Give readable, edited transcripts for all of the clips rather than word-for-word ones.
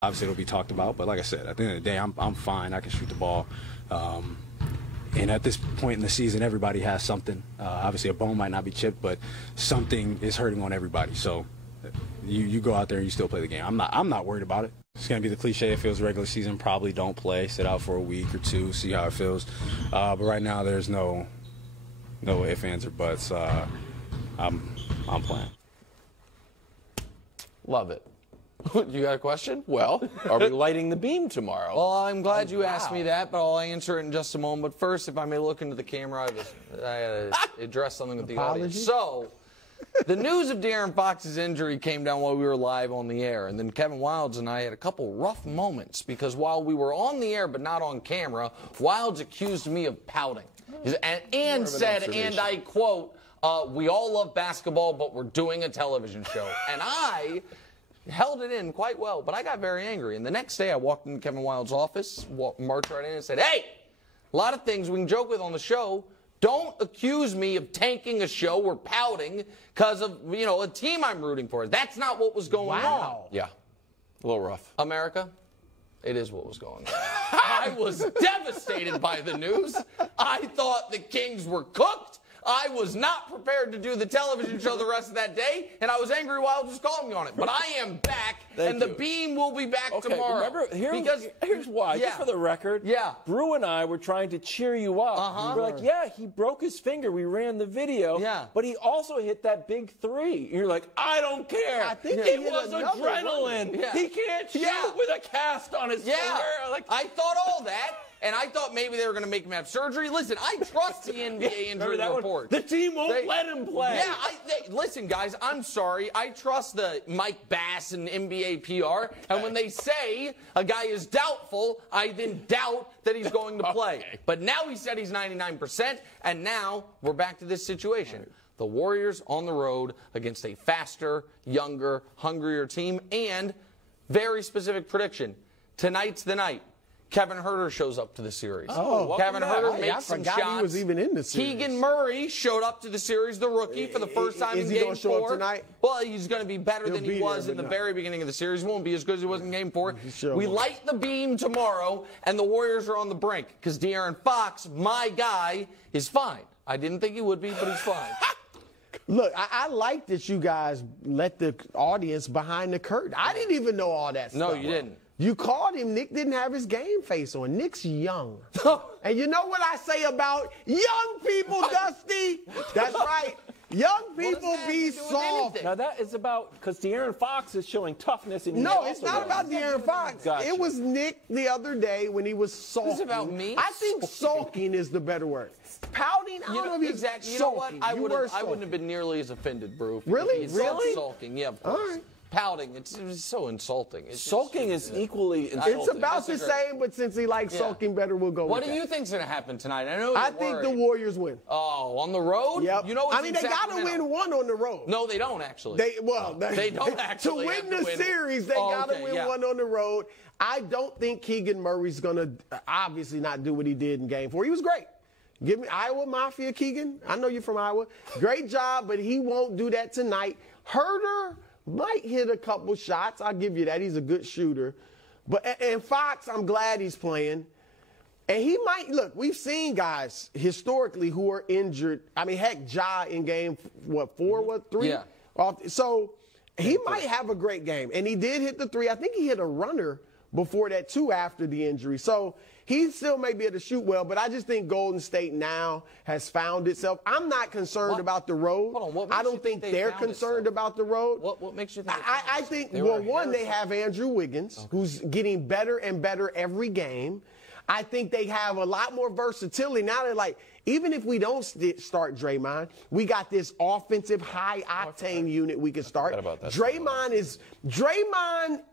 Obviously, it'll be talked about, but like I said, at the end of the day, I'm fine. I can shoot the ball. And at this point in the season, everybody has something. Obviously, a bone might not be chipped, but something is hurting on everybody. So you go out there and you still play the game. I'm not worried about it. It's going to be the cliche. It feels regular season. Probably don't play. Sit out for a week or two. See how it feels. But right now, there's no ifs, ands, or buts. I'm playing. Love it. You got a question? Well, are we lighting the beam tomorrow? Well, I'm glad you asked me that, but I'll answer it in just a moment. But first, if I may look into the camera, I gotta address something with the audience. So, the news of De'Aaron Fox's injury came down while we were live on the air, and then Kevin Wildes and I had a couple rough moments because while we were on the air but not on camera, Wildes accused me of pouting and said, and I quote, "We all love basketball, but we're doing a television show," and I held it in quite well, but I got very angry. And the next day, I walked into Kevin Wildes' office, marched right in and said, "Hey, a lot of things we can joke with on the show. Don't accuse me of tanking a show or pouting because of, a team I'm rooting for. That's not what was going on." Yeah, a little rough. America, it is what was going on. I was devastated by the news. I thought the Kings were cooked. I was not prepared to do the television show the rest of that day, and I was angry while just calling me on it. But I am back, and the beam will be back tomorrow. Remember, here's why. Just for the record, Brew and I were trying to cheer you up. We were like, yeah, he broke his finger. We ran the video. But he also hit that big three. You're like, I don't care. I think it was adrenaline. He can't shoot with a cast on his finger. Like, I thought all that. And I thought maybe they were going to make him have surgery. Listen, I trust the NBA injury report. The team won't let him play. Yeah, listen, guys, I'm sorry. I trust the Mike Bass and NBA PR. And when they say a guy is doubtful, I then doubt that he's going to play. But now he said he's 99%, and now we're back to this situation. The Warriors on the road against a faster, younger, hungrier team. And very specific prediction. Tonight's the night. Kevin Huerter shows up to the series. Kevin Huerter makes some shots. He was even in the series. Keegan Murray showed up to the series, the rookie, for the first time in Game 4. Is he going to show up tonight? Well, he's going to be better than he was in the very beginning of the series. Won't be as good as he was in Game 4. We light the beam tomorrow, and the Warriors are on the brink because De'Aaron Fox, my guy, is fine. I didn't think he would be, but he's fine. Look, I like that you guys let the audience behind the curtain. I didn't even know all that stuff. No, you didn't. You called him. Nick didn't have his game face on. Nick's young. And you know what I say about young people, Dusty? That's right. Young people be soft. Now that is about, because De'Aaron Fox is showing toughness. No, it's not about De'Aaron Fox. Gotcha. It was Nick the other day when he was sulking. It's about me? I think sulking is the better word. Pouting, I don't know if exactly. You know what? I wouldn't have been nearly as offended, Brew. Really? Really? Sulking, yeah, of course. All right. Pouting, it's so insulting. Sulking is equally insulting. It's about the same, but since he likes sulking better, we'll go with that. What do you think's going to happen tonight? I think the Warriors win. Oh, on the road? Yep. You know, they got to win one on the road. No, they don't, actually. They don't actually. To win the series, they got to win one on the road. I don't think Keegan Murray's going to obviously not do what he did in Game 4. He was great. Give me Iowa Mafia, Keegan. I know you're from Iowa. Great job, but he won't do that tonight. Huerter might hit a couple shots. I'll give you that. He's a good shooter. And Fox, I'm glad he's playing. And he might, look, we've seen guys historically who are injured. I mean, heck, Ja in game, 3? Yeah. So he might have a great game. And he did hit the 3. I think he hit a runner before that, too, after the injury. So he still may be able to shoot well, but I just think Golden State now has found itself. I'm not concerned about the road. Hold on, I don't think they're concerned about the road. What makes you think? I think, well, one, they have Andrew Wiggins, who's getting better and better every game. I think they have a lot more versatility. Now they're like, even if we don't start Draymond, we got this offensive high-octane unit we can start. Draymond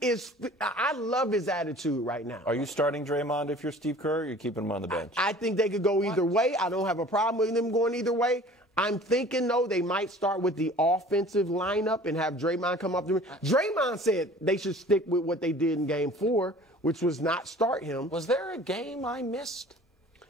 is, I love his attitude right now. Are you starting Draymond if you're Steve Kerr, or are you keeping him on the bench? I think they could go either way. I don't have a problem with them going either way. I'm thinking, though, they might start with the offensive lineup and have Draymond come up. Draymond said they should stick with what they did in Game 4, which was not start him. Was there a game I missed?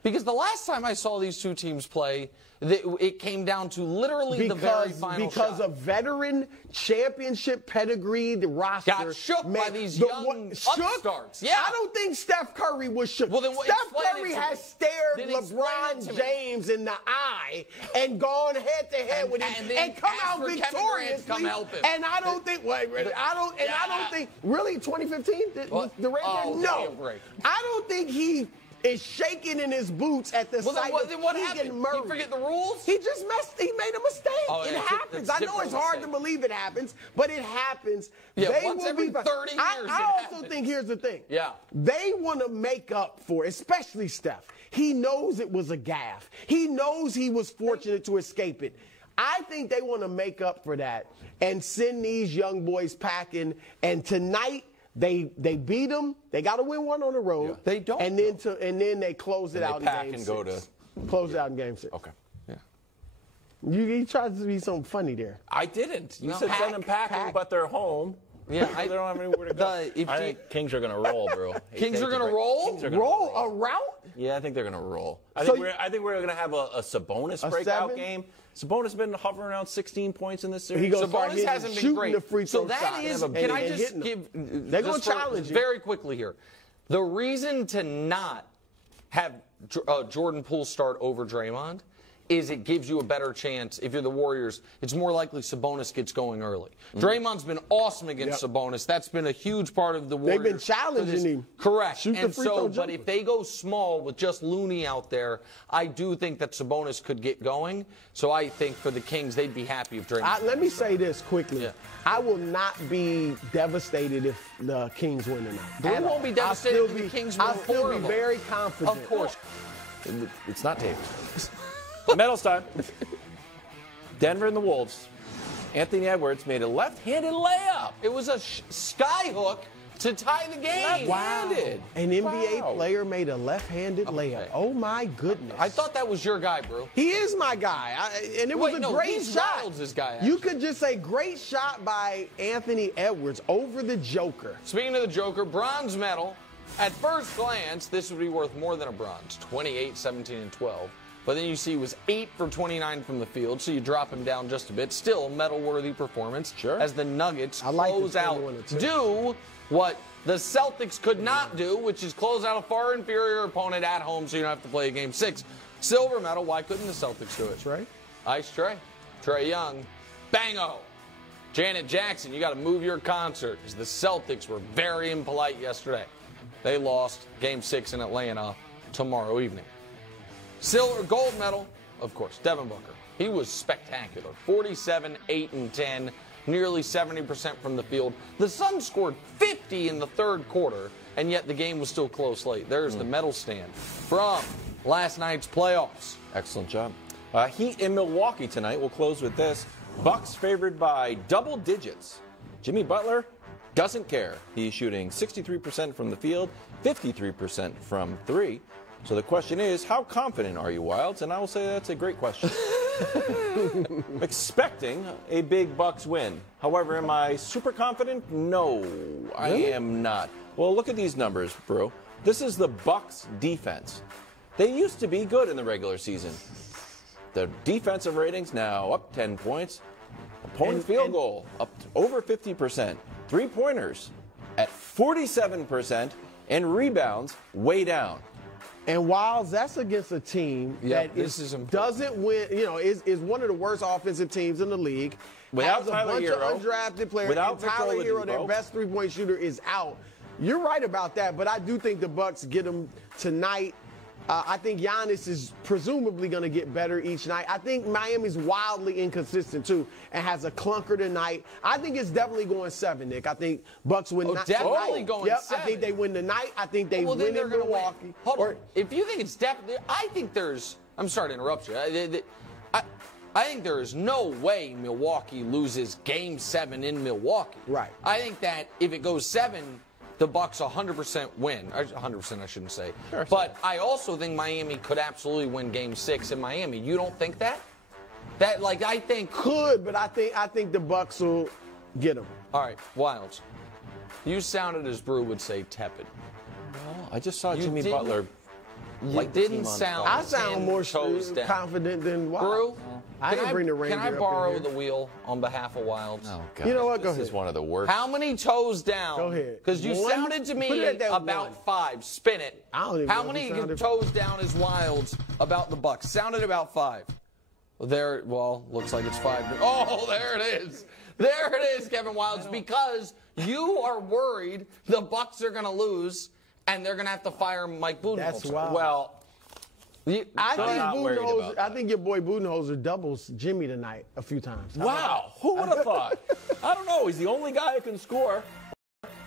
Because the last time I saw these two teams play, it came down to literally the very final shot. Because a veteran championship pedigreed roster got shook by these young upstarts. Yeah. I don't think Steph Curry was shook. Well, then Steph Curry has stared LeBron James in the eye and gone head to head with him and come out victoriously. And I don't think I don't think really 2015 the Rams no. I don't think he is shaking in his boots at the sight of Keegan Murray. He forget the rules? He made a mistake. It happens. I know it's hard to believe it happens, but it happens. Yeah, once every 30 years I also think here's the thing. Yeah. They want to make up for it, especially Steph. He knows it was a gaffe. He knows he was fortunate to escape it. I think they want to make up for that and send these young boys packing. And tonight, they beat them. They got to win one on the road. Yeah. They don't. And then they close it out in game 6. Close it out in game 6. Okay. Yeah. You tried to be something funny there. I didn't. You said send them packing, but they're home. Yeah, they don't have anywhere to go. I think Kings are going to roll, bro. Kings are going to roll? Roll a route? Yeah, I think they're going to roll. I think we're going to have a Sabonis breakout game. Sabonis has been hovering around 16 points in this series. Sabonis hasn't been great. The free throw so that is, can I just give, they're going to challenge you very quickly here. The reason to not have Jordan Poole start over Draymond is it gives you a better chance. If you're the Warriors, it's more likely Sabonis gets going early. Draymond's been awesome against Sabonis. That's been a huge part of the Warriors. They've been challenging him. Correct. But if they go small with just Looney out there, I do think that Sabonis could get going. So I think for the Kings, they'd be happy if Draymond. Let me say this quickly. Yeah. I will not be devastated if the Kings win tonight. You won't be devastated if the Kings win. I'll still be very confident. Of course. It's not taped. Medals time. Denver and the Wolves. Anthony Edwards made a left-handed layup. It was a sky hook to tie the game. Left-handed. An NBA player made a left-handed layup. Oh, my goodness. I thought that was your guy, bro. He is my guy. And it was a great shot. Reynolds' this guy, you could just say great shot by Anthony Edwards over the Joker. Speaking of the Joker, bronze medal. At first glance, this would be worth more than a bronze. 28, 17, and 12. But then you see he was 8 for 29 from the field, so you drop him down just a bit. Still, medal-worthy performance as the Nuggets close out. Do what the Celtics could not do, which is close out a far inferior opponent at home so you don't have to play a game 6. Silver medal, why couldn't the Celtics do it? That's right. Ice Trey. Trey Young. Bango. Janet Jackson, you got to move your concert because the Celtics were very impolite yesterday. They lost game 6 in Atlanta tomorrow evening. Gold medal, of course, Devin Booker. He was spectacular. 47, 8, and 10, nearly 70% from the field. The Suns scored 50 in the third quarter, and yet the game was still close late. There's the medal stand from last night's playoffs. Excellent job. Heat in Milwaukee tonight. We'll close with this. Bucks favored by double digits. Jimmy Butler doesn't care. He's shooting 63% from the field, 53% from 3. So the question is, how confident are you, Wilds? And I will say that's a great question. I'm expecting a big Bucks win. However, am I super confident? No, I am not. Well, look at these numbers, bro. This is the Bucks defense. They used to be good in the regular season. The defensive ratings now up 10 points. Opponent field goal up to over 50%. Three-pointers at 47%. And rebounds way down. And while that's against a team that doesn't win, is one of the worst offensive teams in the league. Without has a bunch of undrafted players. Without Tyler Hero, their best three-point shooter, is out. You're right about that, but I do think the Bucks get them tonight. I think Giannis is presumably going to get better each night. I think Miami's wildly inconsistent, too, and has a clunker tonight. I think it's definitely going 7, Nick. I think Bucks win tonight. Definitely going 7. I think they win tonight. I think they win in Milwaukee. Hold on. If you think it's definitely – I think there's – I'm sorry to interrupt you. I think there is no way Milwaukee loses Game 7 in Milwaukee. Right. I think that if it goes 7 – the Bucks 100% win. 100% I shouldn't say. Sure, but I also think Miami could absolutely win Game 6 in Miami. You don't think that? I think could, but I think the Bucks will get them. All right, Wilds. You sounded, as Brew would say, tepid. Well, I just saw Jimmy Butler You didn't sound. I sound more confident than Wild. Brew, I didn't bring the Ranger. Can I borrow the wheel on behalf of Wilds? Oh, God. You know what? Go ahead. This is one of the worst. How many toes down? Go ahead. Because you sounded to me about 5. Spin it. I don't even How know many if it toes down is Wilds about the Bucks? Sounded about 5. Well, looks like it's 5. Oh, there it is. There it is, Kevin Wilds. Because you are worried the Bucks are going to lose and they're going to have to fire Mike Budenholzer. That's wild. Well, I think your boy Budenholzer doubles Jimmy tonight a few times. Wow, who would have thought? I don't know. He's the only guy who can score.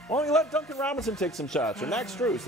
Why don't you let Duncan Robinson take some shots or Max Strus?